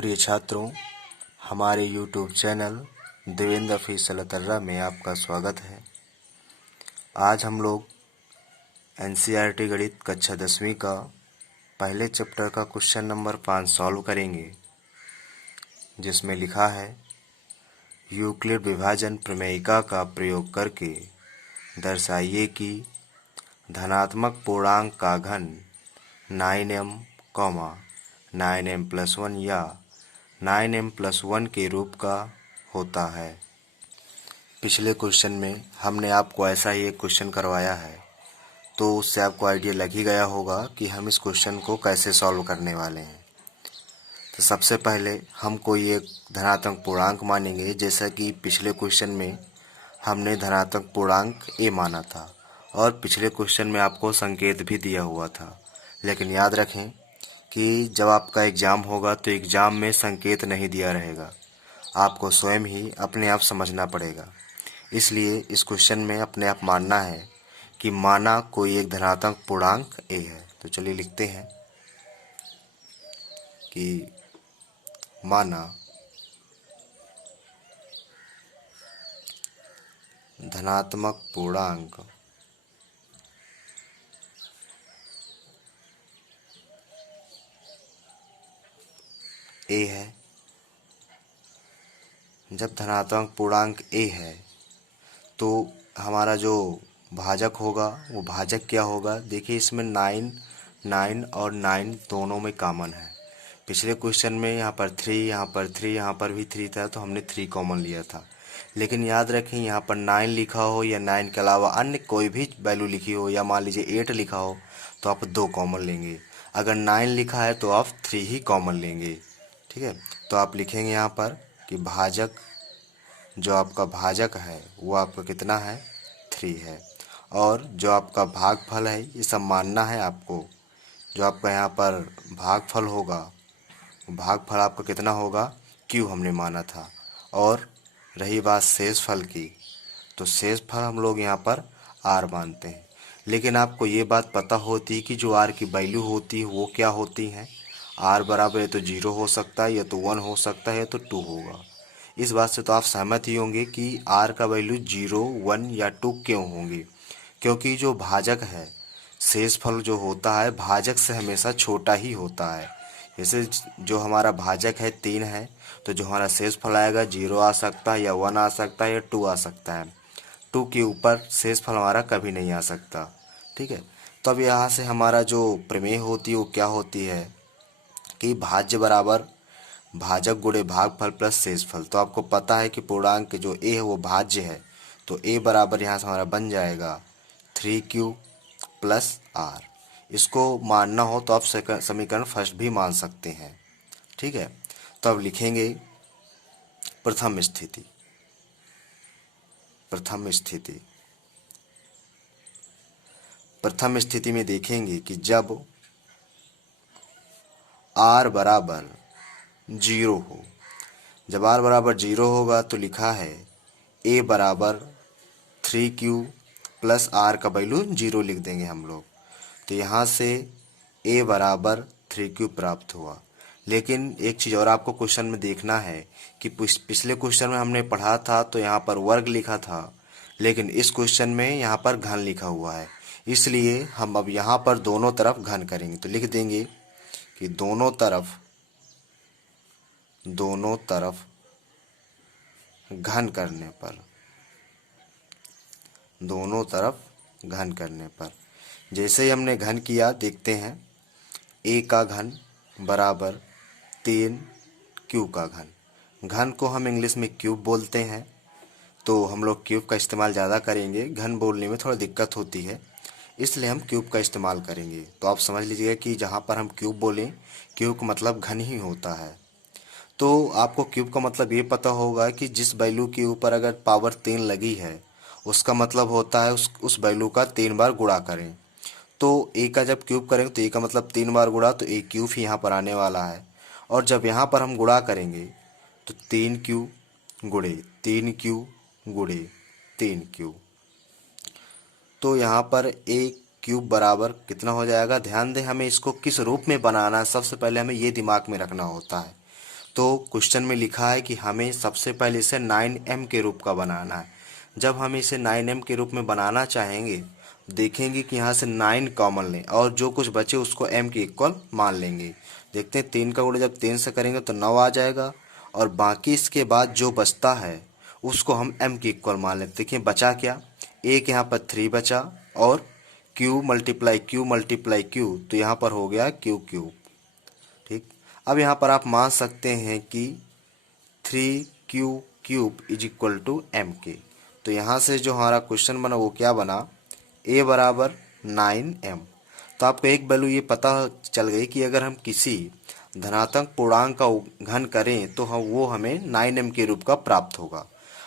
प्रिय छात्रों, हमारे YouTube channel Devendra official Atarra में आपका स्वागत है। आज हम लोग NCERT गणित कक्षा 10वीं का पहले चैप्टर का क्वेश्चन नंबर 5 सॉल्व करेंगे, जिसमें लिखा है यूक्लिड विभाजन प्रमेयिका का प्रयोग करके दर्शाइए कि धनात्मक पूर्णांक का घन 9m, 9m+1 या 9m+1 के रूप का होता है। पिछले क्वेश्चन में हमने आपको ऐसा ही एक क्वेश्चन करवाया है, तो उससे आपको आइडिया लग ही गया होगा कि हम इस क्वेश्चन को कैसे सॉल्व करने वाले हैं। तो सबसे पहले हम कोई एक धनात्मक पूर्णांक मानेंगे, जैसा कि पिछले क्वेश्चन में हमने धनात्मक पूर्णांक a माना था और पिछले क्वेश्चन में आपको संकेत भी दिया हुआ था। लेकिन याद रखें कि जब आपका एग्ज़ाम होगा तो एग्ज़ाम में संकेत नहीं दिया रहेगा, आपको स्वयं ही अपने आप समझना पड़ेगा। इसलिए इस क्वेश्चन में अपने आप मानना है कि माना कोई एक धनात्मक पूर्णांक a है। तो चलिए लिखते हैं कि माना धनात्मक पूर्णांक a है। जब धनात्मक पूर्णांक a है तो हमारा जो भाजक होगा वो भाजक क्या होगा। देखिए, इसमें 9 और 9 दोनों में कॉमन है। पिछले क्वेश्चन में यहाँ पर 3, यहाँ पर 3, यहाँ पर भी 3 था, तो हमने 3 कॉमन लिया था। लेकिन याद रखें, यहाँ पर 9 लिखा हो या 9 के अलावा अन्य कोई भी वैल्यू लिखी हो, या मान लीजिए 8 लिखा हो, तो आप 2 कॉमन लेंगे। अगर 9 लिखा है तो आप 3 ही कॉमन लेंगे। ठीक है, तो आप लिखेंगे यहाँ पर कि भाजक, जो आपका भाजक है वो आपका कितना है, 3 है। और जो आपका भागफल है, ये सब मानना है आपको। जो आपका यहाँ पर भागफल होगा, भागफल आपका कितना होगा, Q हमने माना था। और रही बात शेषफल की, तो शेषफल हम लोग यहाँ पर R मानते हैं। लेकिन आपको ये बात पता होती कि जो R की वैल्यू होती है वो क्या होती है। R बराबर या तो 0 हो सकता है, या तो 1 हो सकता है, या तो 2 होगा। इस बात से तो आप सहमत ही होंगे कि R का वैल्यू 0, 1 या 2 क्यों होंगे, क्योंकि जो भाजक है, शेषफल जो होता है भाजक से हमेशा छोटा ही होता है। जैसे जो हमारा भाजक है 3 है, तो जो हमारा शेषफल आएगा 0 आ सकता है, या 1 आ सकता है, या 2 आ सकता है। 2 के ऊपर शेषफल हमारा कभी नहीं आ सकता। ठीक है, तो अब यहाँ से हमारा जो प्रमेय होती है वो क्या होती है कि भाज्य बराबर भाजक गुणे भागफल प्लस शेषफल। तो आपको पता है कि पूर्णांक जो a है वो भाज्य है, तो a बराबर यहाँ से हमारा बन जाएगा 3Q प्लस R। इसको मानना हो तो आप समीकरण फर्स्ट भी मान सकते हैं। ठीक है, तो अब लिखेंगे प्रथम स्थिति। प्रथम स्थिति में देखेंगे कि जब R बराबर 0 हो, जब R बराबर 0 होगा तो लिखा है a बराबर 3Q प्लस R का वैल्यू 0 लिख देंगे हम लोग। तो यहाँ से a बराबर 3Q प्राप्त हुआ। लेकिन एक चीज़ और आपको क्वेश्चन में देखना है कि पिछले क्वेश्चन में हमने पढ़ा था तो यहाँ पर वर्ग लिखा था, लेकिन इस क्वेश्चन में यहाँ पर घन लिखा हुआ है। इसलिए हम अब यहाँ पर दोनों तरफ घन करेंगे। तो लिख देंगे कि दोनों तरफ घन करने पर जैसे ही हमने घन किया, देखते हैं a का घन बराबर 3Q का घन। घन को हम इंग्लिश में क्यूब बोलते हैं, तो हम लोग क्यूब का इस्तेमाल ज़्यादा करेंगे। घन बोलने में थोड़ा दिक्कत होती है, इसलिए हम क्यूब का इस्तेमाल करेंगे। तो आप समझ लीजिएगा कि जहाँ पर हम क्यूब बोलें, क्यूब का मतलब घन ही होता है। तो आपको क्यूब का मतलब ये पता होगा कि जिस वैल्यू के ऊपर अगर पावर 3 लगी है, उसका मतलब होता है उस वैल्यू का 3 बार गुणा करें। तो a का जब क्यूब करेंगे तो a का मतलब 3 बार गुणा, तो a क्यूब ही यहाँ पर आने वाला है। और जब यहाँ पर हम गुणा करेंगे तो 3Q गुणे 3Q गुणे 3Q, तो यहाँ पर a क्यूब बराबर कितना हो जाएगा। ध्यान दें, हमें इसको किस रूप में बनाना है, सबसे पहले हमें ये दिमाग में रखना होता है। तो क्वेश्चन में लिखा है कि हमें सबसे पहले इसे 9m के रूप का बनाना है। जब हम इसे 9m के रूप में बनाना चाहेंगे, देखेंगे कि यहाँ से 9 कॉमन लें और जो कुछ बचे उसको m के इक्वल मान लेंगे। देखते हैं 3 का गुणा जब 3 से करेंगे तो 9 आ जाएगा, और बाकी इसके बाद जो बचता है उसको हम m के इक्वल मान लेते। देखिए बचा क्या, एक यहाँ पर 3 बचा और q मल्टीप्लाई q, तो यहाँ पर हो गया q क्यूब। ठीक, अब यहाँ पर आप मान सकते हैं कि 3q cube is equal to M K. तो यहाँ से जो हमारा क्वेश्चन बना वो क्या बना, a बराबर 9m। तो आपको एक वैल्यू ये पता चल गई कि अगर हम किसी धनात्मक पूर्णांक का घन करें तो वो हमें 9m के रूप का प्राप्त होगा।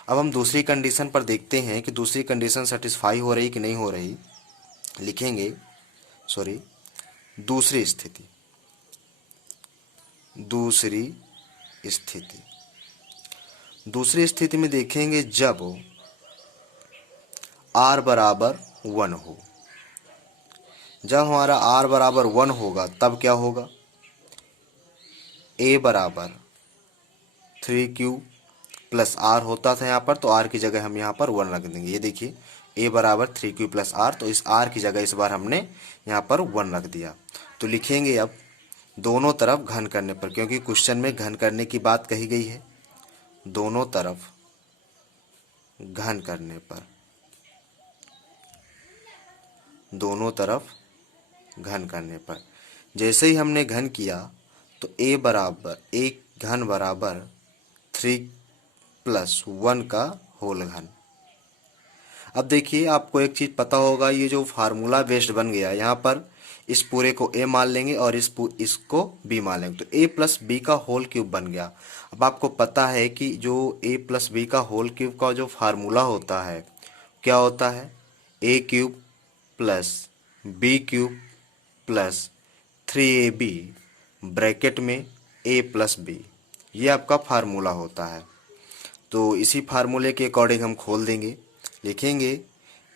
अब हम दूसरी कंडीशन पर देखते हैं कि दूसरी कंडीशन सेटिस्फाई हो रही कि नहीं हो रही। लिखेंगे, सॉरी, दूसरी स्थिति दूसरी स्थिति में देखेंगे जब r बराबर 1 हो। जब हमारा r बराबर 1 होगा तब क्या होगा, a बराबर 3q प्लस r होता था यहाँ पर, तो r की जगह हम यहाँ पर 1 रख देंगे। ये देखिए a बराबर 3q प्लस r, तो इस r की जगह इस बार हमने यहाँ पर 1 रख दिया। तो लिखेंगे अब दोनों तरफ घन करने पर, क्योंकि क्वेश्चन में घन करने की बात कही गई है, दोनों तरफ घन करने पर, दोनों तरफ घन करने पर जैसे ही हमने घन किया तो a घन बराबर 3 प्लस 1 का होल घन। अब देखिए आपको एक चीज़ पता होगा, ये जो फार्मूला बेस्ड बन गया, यहाँ पर इस पूरे को a मान लेंगे और इसको b मान लेंगे, तो a प्लस बी का होल क्यूब बन गया। अब आपको पता है कि जो a प्लस बी का होल क्यूब का जो फार्मूला होता है क्या होता है, a cube plus B cube plus 3ab bracket में a प्लस बी, ये आपका फार्मूला होता है। तो इसी फार्मूले के अकॉर्डिंग हम खोल देंगे। लिखेंगे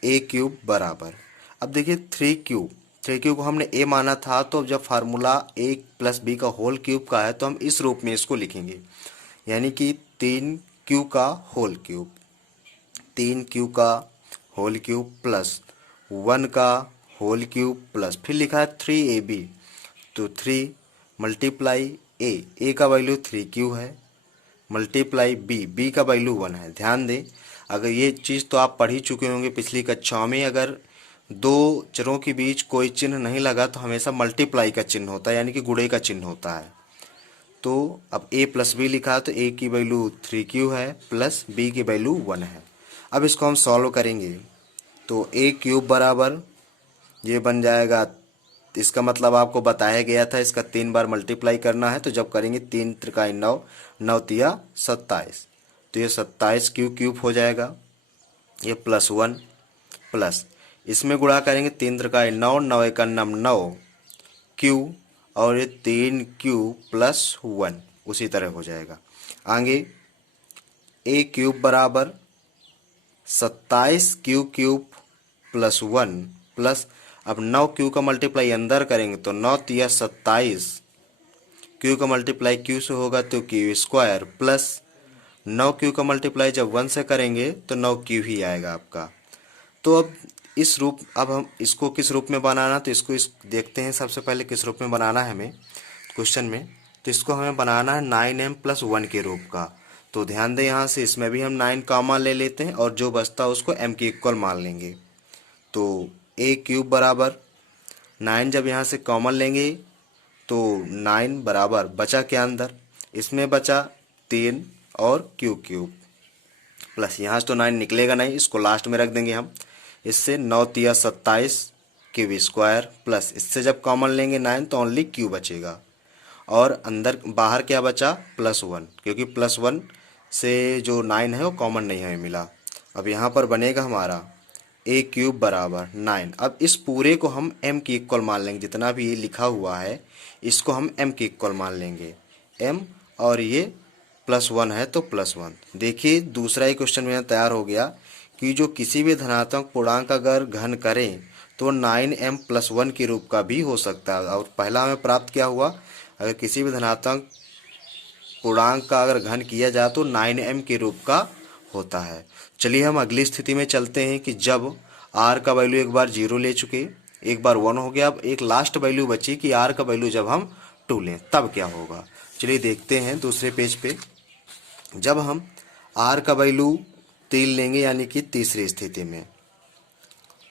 a क्यूब बराबर, अब देखिए 3q को हमने a माना था, तो जब फार्मूला a प्लस बी का होल क्यूब का है तो हम इस रूप में इसको लिखेंगे, यानी कि 3q का होल क्यूब, 3q का होल क्यूब प्लस 1 का होल क्यूब प्लस फिर लिखा है 3ab, तो 3 मल्टीप्लाई a का वैल्यू 3q है, मल्टीप्लाई बी का वैल्यू 1 है। ध्यान दें, अगर ये चीज़ तो आप पढ़ ही चुके होंगे पिछली कक्षाओं में, अगर दो चरों के बीच कोई चिन्ह नहीं लगा तो हमेशा मल्टीप्लाई का चिन्ह होता है, यानी कि गुणे का चिन्ह होता है। तो अब a प्लस बी लिखा तो a की वैल्यू 3q है प्लस b की वैल्यू 1 है। अब इसको हम सॉल्व करेंगे तो a क्यूब बराबर ये बन जाएगा, इसका मतलब आपको बताया गया था इसका 3 बार मल्टीप्लाई करना है, तो जब करेंगे 3 त्रिकाई 9, 9 तिया 27, तो ये 27 क्यूब हो जाएगा। ये प्लस 1 प्लस इसमें गुणा करेंगे 3 त्रिकाई 9, 9 एका 9 क्यू, और ये 3q प्लस 1 उसी तरह हो जाएगा। आगे a क्यूब बराबर 27 क्यूब प्लस 1 प्लस, अब 9q का मल्टीप्लाई अंदर करेंगे तो 9 तिया 27, q का मल्टीप्लाई q से होगा तो q स्क्वायर प्लस 9q का मल्टीप्लाई जब 1 से करेंगे तो 9q ही आएगा आपका। तो अब हम इसको किस रूप में बनाना, तो इसको देखते हैं सबसे पहले किस रूप में बनाना है हमें क्वेश्चन में। तो इसको हमें बनाना है 9m प्लस 1 के रूप का। तो ध्यान दें, यहाँ से इसमें भी हम 9 कॉमन ले लेते हैं और जो बचता है उसको m के इक्वल मान लेंगे। तो a क्यूब बराबर 9, जब यहाँ से कॉमन लेंगे तो 9 बराबर बचा क्या अंदर, इसमें बचा 3 और q क्यूब प्लस यहाँ से तो 9 निकलेगा नहीं, इसको लास्ट में रख देंगे हम। इससे 9 तिया 27 क्यूब स्क्वायर प्लस इससे जब कॉमन लेंगे 9 तो ओनली q बचेगा, और अंदर बाहर क्या बचा प्लस 1, क्योंकि प्लस 1 से जो 9 है वो कॉमन नहीं हमें मिला। अब यहाँ पर बनेगा हमारा a क्यूब बराबर 9। अब इस पूरे को हम m की इक्वल मान लेंगे, जितना भी ये लिखा हुआ है इसको हम m की इक्वल मान लेंगे, m, और ये प्लस 1 है तो प्लस 1। देखिए दूसरा ही क्वेश्चन मेरा तैयार हो गया कि जो किसी भी धनात्मक पूर्णांक अगर घन करें तो 9m प्लस 1 के रूप का भी हो सकता है। और पहला हमें प्राप्त क्या हुआ, अगर किसी भी धनात्मक पूर्णांक का अगर घन किया जाए तो 9m के रूप का होता है। चलिए हम अगली स्थिति में चलते हैं कि जब r का वैल्यू एक बार 0 ले चुके, एक बार 1 हो गया, अब एक लास्ट वैल्यू बची कि r का वैल्यू जब हम 2 लें तब क्या होगा। चलिए देखते हैं दूसरे पेज पे। जब हम r का वैल्यू 3 लेंगे यानी कि तीसरी स्थिति में,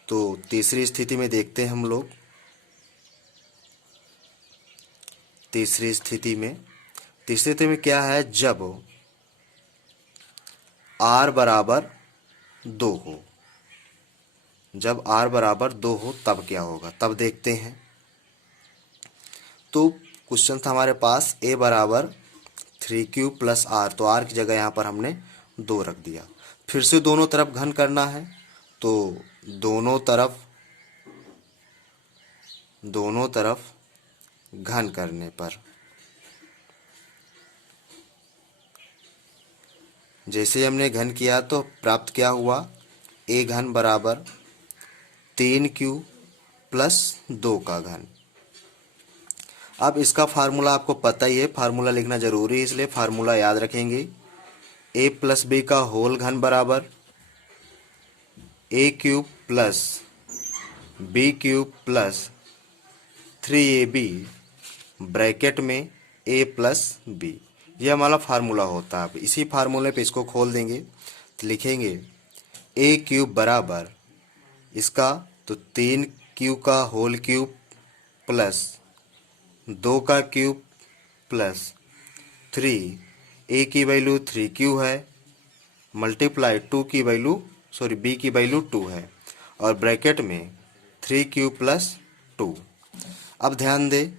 तो तीसरी स्थिति में देखते हैं हम लोग। तीसरी स्थिति में क्या है, जब r बराबर 2 हो, जब r बराबर 2 हो तब क्या होगा, तब देखते हैं। तो क्वेश्चन था हमारे पास a बराबर 3q प्लस r, तो r की जगह यहाँ पर हमने 2 रख दिया। फिर से दोनों तरफ घन करना है, तो दोनों तरफ घन करने पर जैसे हमने घन किया तो प्राप्त क्या हुआ, a घन बराबर 3q प्लस 2 का घन। अब इसका फार्मूला आपको पता ही है, फार्मूला लिखना जरूरी है इसलिए फार्मूला याद रखेंगे। a प्लस बी का होल घन बराबर a cube plus b cube plus 3ab bracket में a प्लस बी, यह हमारा फार्मूला होता है। अब इसी फार्मूले पे इसको खोल देंगे तो लिखेंगे a क्यूब बराबर इसका तो 3q का होल क्यूब प्लस 2 का क्यूब प्लस 3, a की वैल्यू 3q है, मल्टीप्लाई 2 की वैल्यू b की वैल्यू 2 है, और ब्रैकेट में 3q प्लस 2। अब ध्यान दें,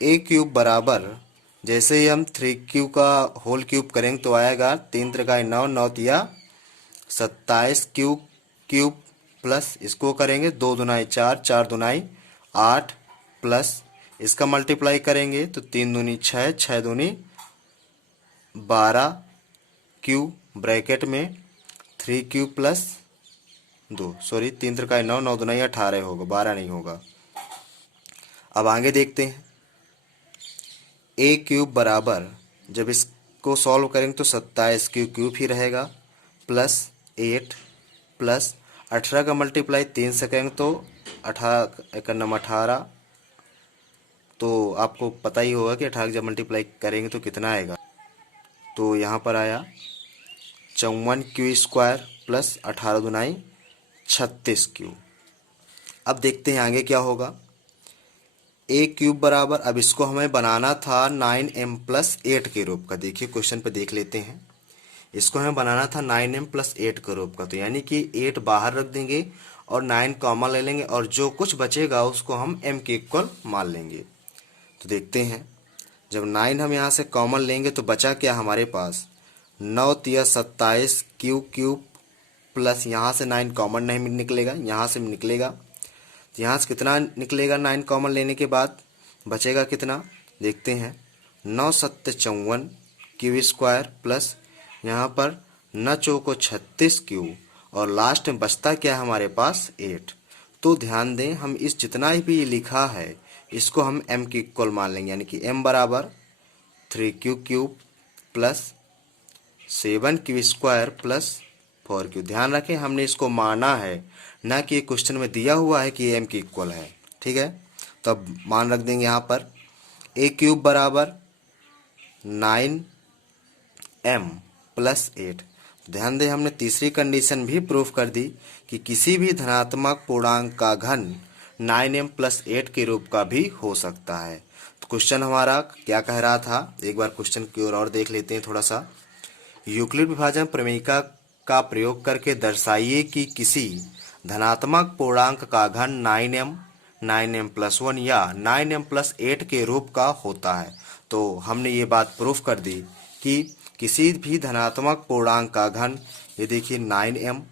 a क्यूब बराबर जैसे ही हम 3q का होल क्यूब करेंगे तो आएगा 3 त्रिकाई 9, 9 तिया 27 क्यूब प्लस इसको करेंगे 2 दुनाई 4, 4 दुनाई 8 प्लस इसका मल्टीप्लाई करेंगे तो 3 दूनी 6, 6 दूनी 12 क्यू ब्रैकेट में 3q प्लस 2, 3 त्रिकाई 9, 9 दुनाई 18 होगा, 12 नहीं होगा। अब आगे देखते हैं, a क्यूब बराबर जब इसको सॉल्व करेंगे तो 27 क्यूब ही रहेगा प्लस 8 प्लस 18 का मल्टीप्लाई 3 से करेंगे तो 18, तो आपको पता ही होगा कि 18 जब मल्टीप्लाई करेंगे तो कितना आएगा। तो यहाँ पर आया 54q square plus 18 Dunai 36q। अब देखते हैं आगे क्या होगा। a क्यूब बराबर, अब इसको हमें बनाना था 9m प्लस 8 के रूप का। देखिए क्वेश्चन पे देख लेते हैं, इसको हमें बनाना था 9m प्लस 8 के रूप का, तो यानी कि 8 बाहर रख देंगे और 9 कॉमन ले लेंगे और जो कुछ बचेगा उसको हम m के इक्वल मान लेंगे। तो देखते हैं, जब 9 हम यहाँ से कॉमन लेंगे तो बचा क्या हमारे पास, 9 तिया 27 क्यूब प्लस यहाँ से 9 कॉमन नहीं निकलेगा, यहाँ से निकलेगा, तो यहाँ से कितना निकलेगा 9 कॉमन लेने के बाद बचेगा कितना, देखते हैं 9 सत्ते 54 क्यू स्क्वायर प्लस यहाँ पर 9 चौको 36 क्यू और लास्ट में बचता क्या है हमारे पास 8। तो ध्यान दें, हम इस जितना भी लिखा है इसको हम m की इक्वल मान लेंगे, यानी कि m बराबर 3q cube plus 7q square plus 4q। ध्यान रखें हमने इसको माना है, ना कि क्वेश्चन में दिया हुआ है कि m की इक्वल है, ठीक है। तो अब मान रख देंगे यहाँ पर a क्यूब बराबर 9m प्लस 8। ध्यान दें हमने तीसरी कंडीशन भी प्रूफ कर दी कि किसी भी धनात्मक पूर्णांक का घन 9m प्लस 8 के रूप का भी हो सकता है। तो क्वेश्चन हमारा क्या कह रहा था, एक बार क्वेश्चन की ओर और देख लेते हैं थोड़ा सा। यूक्लिड विभाजन प्रमेयिका का प्रयोग करके दर्शाइए कि किसी धनात्मक पूर्णांक का घन 9m प्लस 1 या 9m प्लस 8 के रूप का होता है। तो हमने ये बात प्रूफ कर दी कि किसी भी धनात्मक पूर्णांक का घन, ये देखिए 9m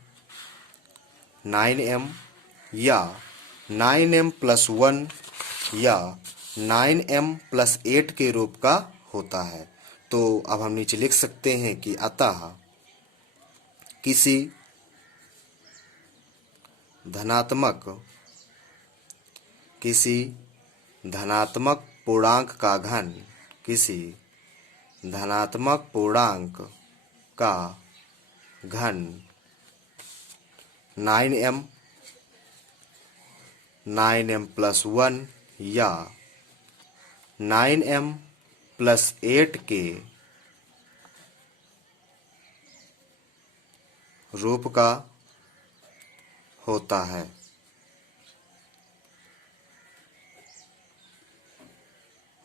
या 9m प्लस 1 या 9m प्लस 8 के रूप का होता है। तो अब हम नीचे लिख सकते हैं कि अतः किसी धनात्मक पूर्णांक का घन, किसी धनात्मक पूर्णांक का घन 9m 9m प्लस 1 या 9m प्लस 8 के रूप का होता है।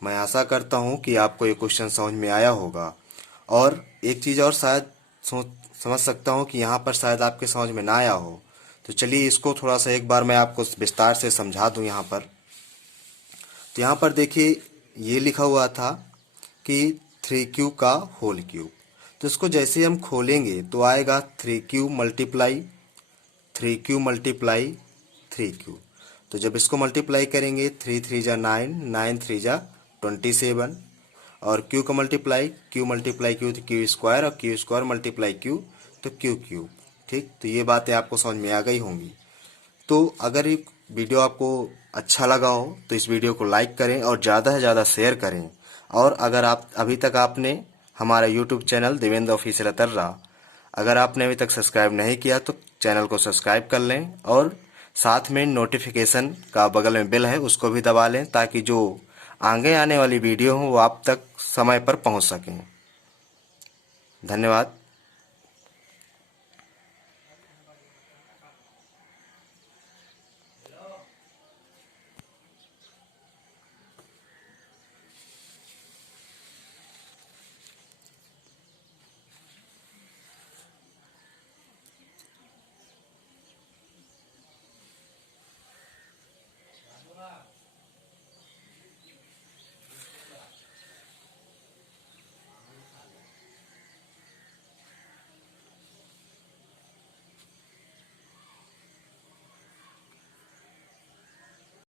मैं आशा करता हूं कि आपको ये क्वेश्चन समझ में आया होगा। और एक चीज़ और शायद समझ सकता हूं कि यहाँ पर शायद आपके समझ में ना आया हो, तो चलिए इसको थोड़ा सा एक बार मैं आपको विस्तार से समझा दूं। यहाँ पर तो यहाँ पर देखिए ये लिखा हुआ था कि 3q का होल क्यूब। तो इसको जैसे ही हम खोलेंगे तो आएगा 3q multiply 3q multiply 3q। तो जब इसको मल्टीप्लाई करेंगे 3 3 जा 9 9 3 जा 27 और q का मल्टीप्लाई q मल्टीप्लाई q तो q स्क्वायर और q स्क्वायर मल्टीप्लाई q तो q क्यूब। ठीक, तो ये बातें आपको समझ में आ गई होंगी। तो अगर ये वीडियो आपको अच्छा लगा हो तो इस वीडियो को लाइक करें और ज़्यादा से ज़्यादा शेयर करें। और अगर आप अभी तक आपने हमारा YouTube channel Devendra official Atarra अगर आपने अभी तक सब्सक्राइब नहीं किया तो चैनल को सब्सक्राइब कर लें और साथ में नोटिफिकेशन का बगल में बेल है उसको भी दबा लें ताकि जो आगे आने वाली वीडियो हो वो आप तक समय पर पहुंच सकें। धन्यवाद।